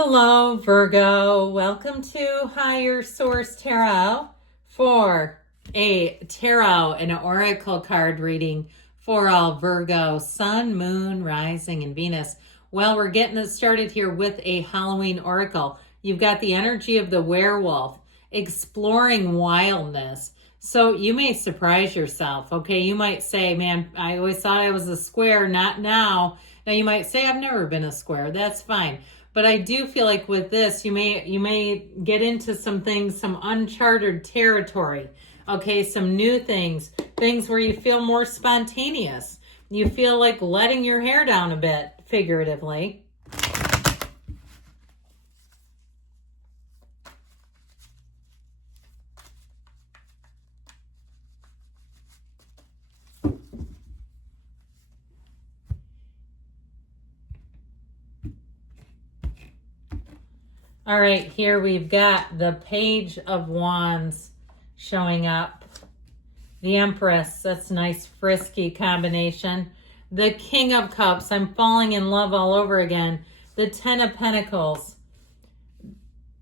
Hello, Virgo. Welcome to Higher Source Tarot for a tarot and an oracle card reading for all Virgo, Sun, Moon, Rising, and Venus. Well, we're getting it started here with a Halloween oracle. You've got the energy of the werewolf, exploring wildness. So you may surprise yourself, okay? You might say, man, I always thought I was a square, not now. Now you might say, I've never been a square. That's fine. But I do feel like with this, you may get into some things, some uncharted territory. Okay, some new things where you feel more spontaneous. You feel like letting your hair down a bit, figuratively. All right, here we've got the Page of Wands showing up. The Empress, that's a nice frisky combination. The King of Cups, I'm falling in love all over again. The Ten of Pentacles.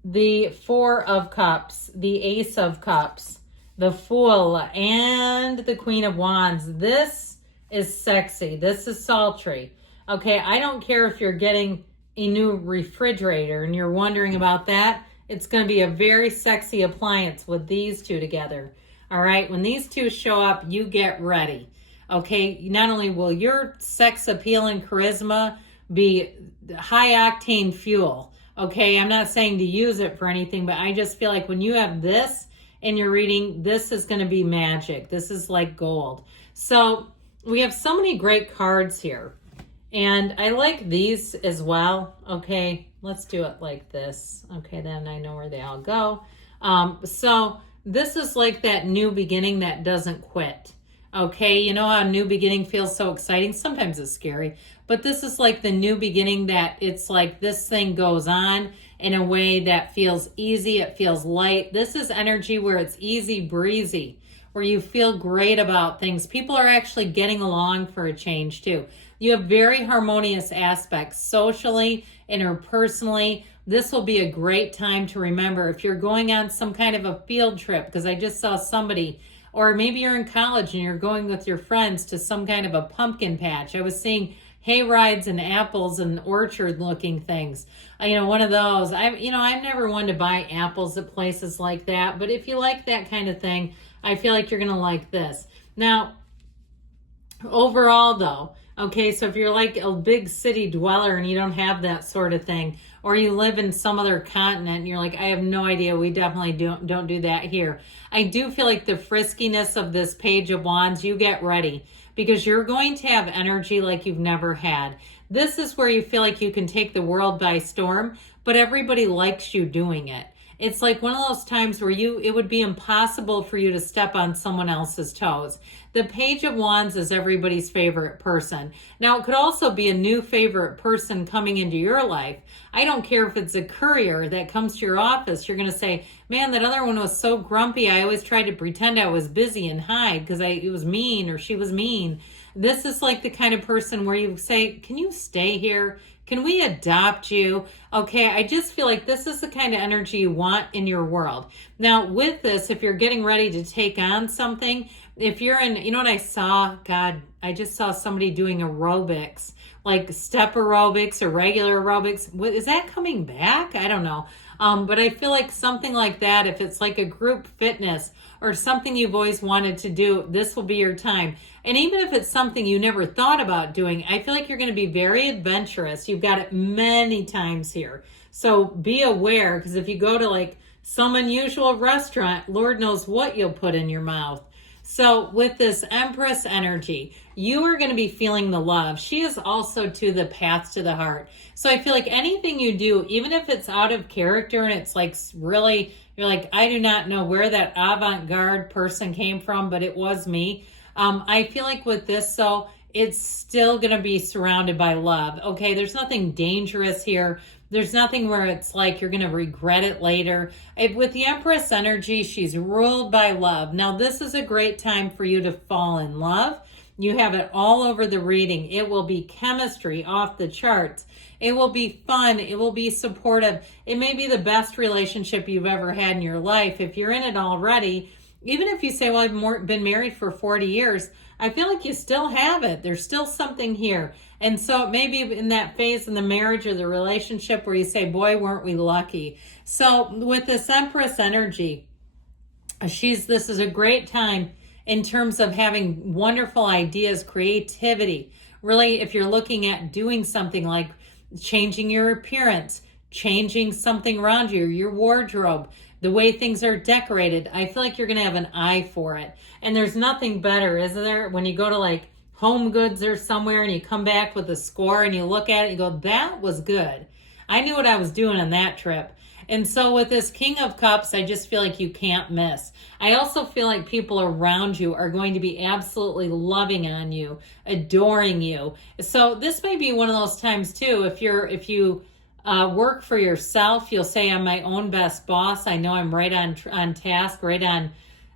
The Four of Cups. The Ace of Cups. The Fool and the Queen of Wands. This is sexy. This is sultry. Okay, I don't care if you're getting a new refrigerator and you're wondering about that. It's going to be a very sexy appliance with these two together. All right, when these two show up, you get ready. Okay, not only will your sex appeal and charisma be high octane fuel. Okay, I'm not saying to use it for anything, but I just feel like when you have this in your reading, this is going to be magic. This is like gold. So we have so many great cards here. And I like these as well. Okay, let's do it like this. Okay, then I know where they all go. So this is like that new beginning that doesn't quit. Okay, you know how a new beginning feels so exciting? Sometimes it's scary. But this is like the new beginning that it's like this thing goes on in a way that feels easy. It feels light. This is energy where it's easy breezy, where you feel great about things. People are actually getting along for a change too. You have very harmonious aspects socially, interpersonally. This will be a great time to remember if you're going on some kind of a field trip, because I just saw somebody, or maybe you're in college and you're going with your friends to some kind of a pumpkin patch. I was seeing hay rides and apples and orchard looking things. One of those. I'm never one to buy apples at places like that, but if you like that kind of thing, I feel like you're going to like this. Now, overall though, okay, so if you're like a big city dweller and you don't have that sort of thing, or you live in some other continent and you're like, I have no idea, we definitely don't do that here. I do feel like the friskiness of this Page of Wands, you get ready, because you're going to have energy like you've never had. This is where you feel like you can take the world by storm, but everybody likes you doing it. It's like one of those times where it would be impossible for you to step on someone else's toes. The Page of Wands is everybody's favorite person. Now, it could also be a new favorite person coming into your life. I don't care if it's a courier that comes to your office. You're going to say, man, that other one was so grumpy. I always tried to pretend I was busy and hide because it was mean or she was mean. This is like the kind of person where you say, can you stay here? Can we adopt you? Okay, I just feel like this is the kind of energy you want in your world. Now, with this, if you're getting ready to take on something, if you're in, you know what I saw? God, I just saw somebody doing aerobics, like step aerobics or regular aerobics. Is that coming back? I don't know. But I feel like something like that, if it's like a group fitness or something you've always wanted to do, this will be your time. And even if it's something you never thought about doing, I feel like you're going to be very adventurous. You've got it many times here. So be aware, because if you go to like some unusual restaurant, Lord knows what you'll put in your mouth. So with this Empress energy, you are going to be feeling the love. She is also to the path to the heart. So I feel like anything you do, even if it's out of character and it's like really, you're like, I do not know where that avant-garde person came from, but it was me. I feel like with this, so it's still going to be surrounded by love. Okay, there's nothing dangerous here. There's nothing where it's like you're going to regret it later. With the Empress energy, she's ruled by love. Now, this is a great time for you to fall in love. You have it all over the reading. It will be chemistry off the charts. It will be fun. It will be supportive. It may be the best relationship you've ever had in your life. If you're in it already, even if you say, well, I've been married for 40 years, I feel like you still have it. There's still something here. And so it may be in that phase in the marriage or the relationship where you say, boy, weren't we lucky. So with this Empress energy, this is a great time in terms of having wonderful ideas, creativity. Really, if you're looking at doing something like changing your appearance, changing something around you, your wardrobe, the way things are decorated, I feel like you're going to have an eye for it. And there's nothing better, is there, when you go to like Home Goods or somewhere and you come back with a score and you look at it and you go, that was good. I knew what I was doing on that trip. And so with this King of Cups, I just feel like you can't miss. I also feel like people around you are going to be absolutely loving on you, adoring you. So this may be one of those times too, if you work for yourself, you'll say, I'm my own best boss. I know I'm right on task, right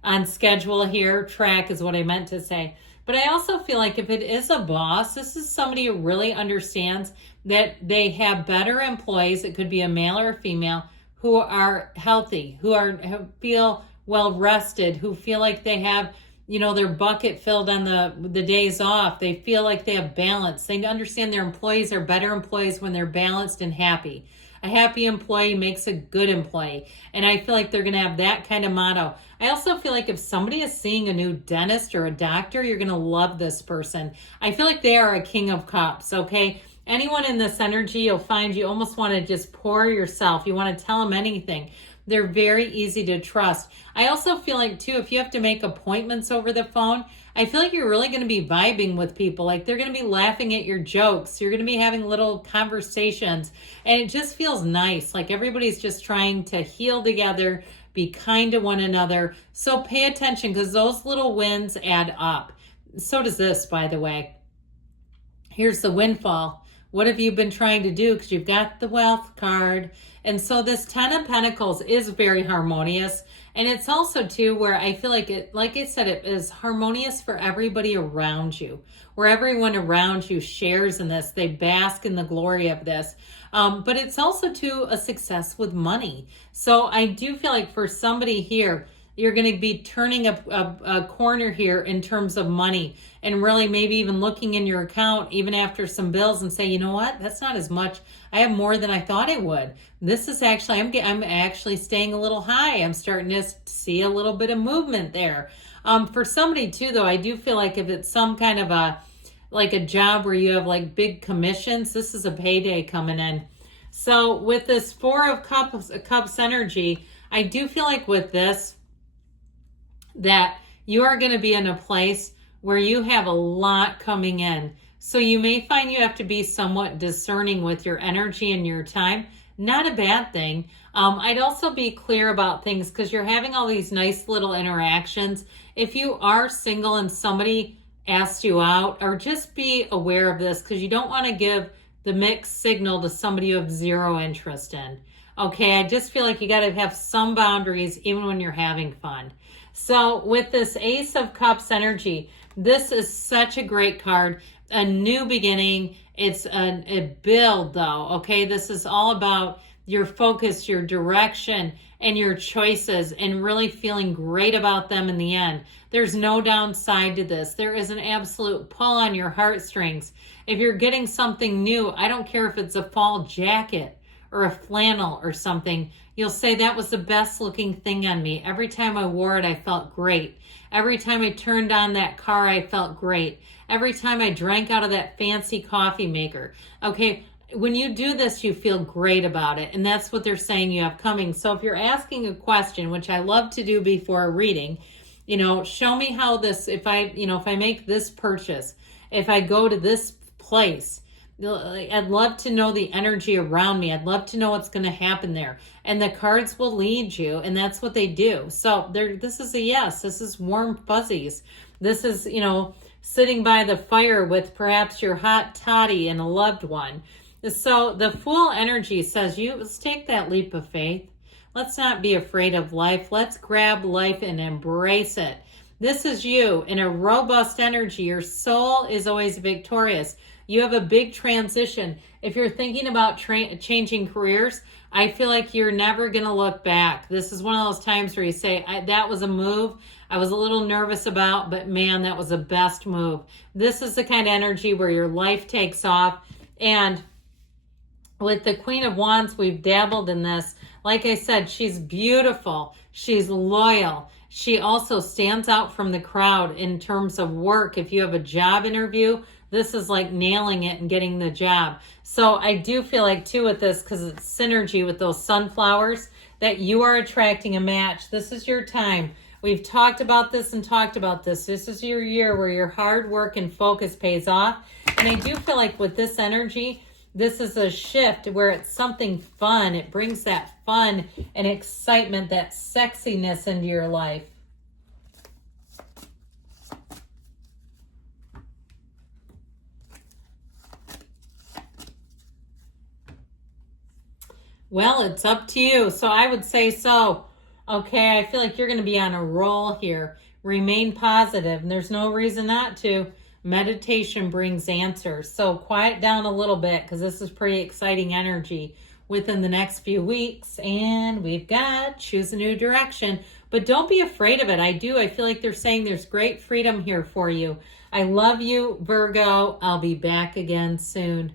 on schedule here. Track is what I meant to say. But I also feel like if it is a boss, this is somebody who really understands that they have better employees. It could be a male or a female who are healthy, who feel well rested, who feel like they have, their bucket filled on the days off. They feel like they have balance. They understand their employees are better employees when they're balanced and happy. A happy employee makes a good employee. And I feel like they're going to have that kind of motto. I also feel like if somebody is seeing a new dentist or a doctor, you're going to love this person. I feel like they are a King of Cups, okay? Anyone in this energy, you'll find you almost want to just pour yourself. You want to tell them anything. They're very easy to trust. I also feel like, too, if you have to make appointments over the phone, I feel like you're really going to be vibing with people. Like they're going to be laughing at your jokes. You're going to be having little conversations. And it just feels nice. Like everybody's just trying to heal together, be kind to one another. So pay attention because those little wins add up. So does this, by the way. Here's the windfall. What have you been trying to do? Because you've got the wealth card. And so this 10 of Pentacles is very harmonious. And it's also too where I feel like like I said, it is harmonious for everybody around you, where everyone around you shares in this. They bask in the glory of this. But it's also too a success with money. So I do feel like for somebody here, you're going to be turning a corner here in terms of money and really maybe even looking in your account even after some bills and say, you know what, that's not as much. I have more than I thought I would. This is actually, I'm actually staying a little high. I'm starting to see a little bit of movement there. For somebody too, though, I do feel like if it's some kind of a job where you have like big commissions, this is a payday coming in. So with this Four of Cups energy, I do feel like with this, that you are going to be in a place where you have a lot coming in. So you may find you have to be somewhat discerning with your energy and your time. Not a bad thing. I'd also be clear about things because you're having all these nice little interactions. If you are single and somebody asks you out, or just be aware of this because you don't want to give the mixed signal to somebody you have zero interest in. Okay, I just feel like you got to have some boundaries even when you're having fun. So with this Ace of Cups energy, this is such a great card. A new beginning. It's a build though, okay? This is all about your focus, your direction, and your choices, and really feeling great about them in the end. There's no downside to this. There is an absolute pull on your heartstrings. If you're getting something new, I don't care if it's a fall jacket or a flannel or something, you'll say that was the best looking thing on me. Every time I wore it, I felt great. Every time I turned on that car, I felt great. Every time I drank out of that fancy coffee maker. Okay, when you do this, you feel great about it. And that's what they're saying you have coming. So if you're asking a question, which I love to do before a reading, show me how this, if I make this purchase, if I go to this place, I'd love to know the energy around me. I'd love to know what's going to happen there. And the cards will lead you, and that's what they do. So this is a yes. This is warm fuzzies. This is, sitting by the fire with perhaps your hot toddy and a loved one. So the Fool energy says, let's take that leap of faith. Let's not be afraid of life. Let's grab life and embrace it. This is you in a robust energy. Your soul is always victorious. You have a big transition. If you're thinking about changing careers, I feel like you're never going to look back. This is one of those times where you say, that was a move I was a little nervous about, but man, that was the best move. This is the kind of energy where your life takes off. And with the Queen of Wands, we've dabbled in this. Like I said, she's beautiful. She's loyal. She also stands out from the crowd in terms of work. If you have a job interview, this is like nailing it and getting the job. So I do feel like too with this, because it's synergy with those sunflowers, that you are attracting a match. This is your time. We've talked about this and talked about this. This is your year where your hard work and focus pays off. And I do feel like with this energy, this is a shift where it's something fun. It brings that fun and excitement, that sexiness into your life. Well, it's up to you. So I would say so. Okay, I feel like you're going to be on a roll here. Remain positive, and there's no reason not to. Meditation brings answers. So quiet down a little bit, because this is pretty exciting energy within the next few weeks. And we've got choose a new direction. But don't be afraid of it. I feel like they're saying there's great freedom here for you. I love you, Virgo. I'll be back again soon.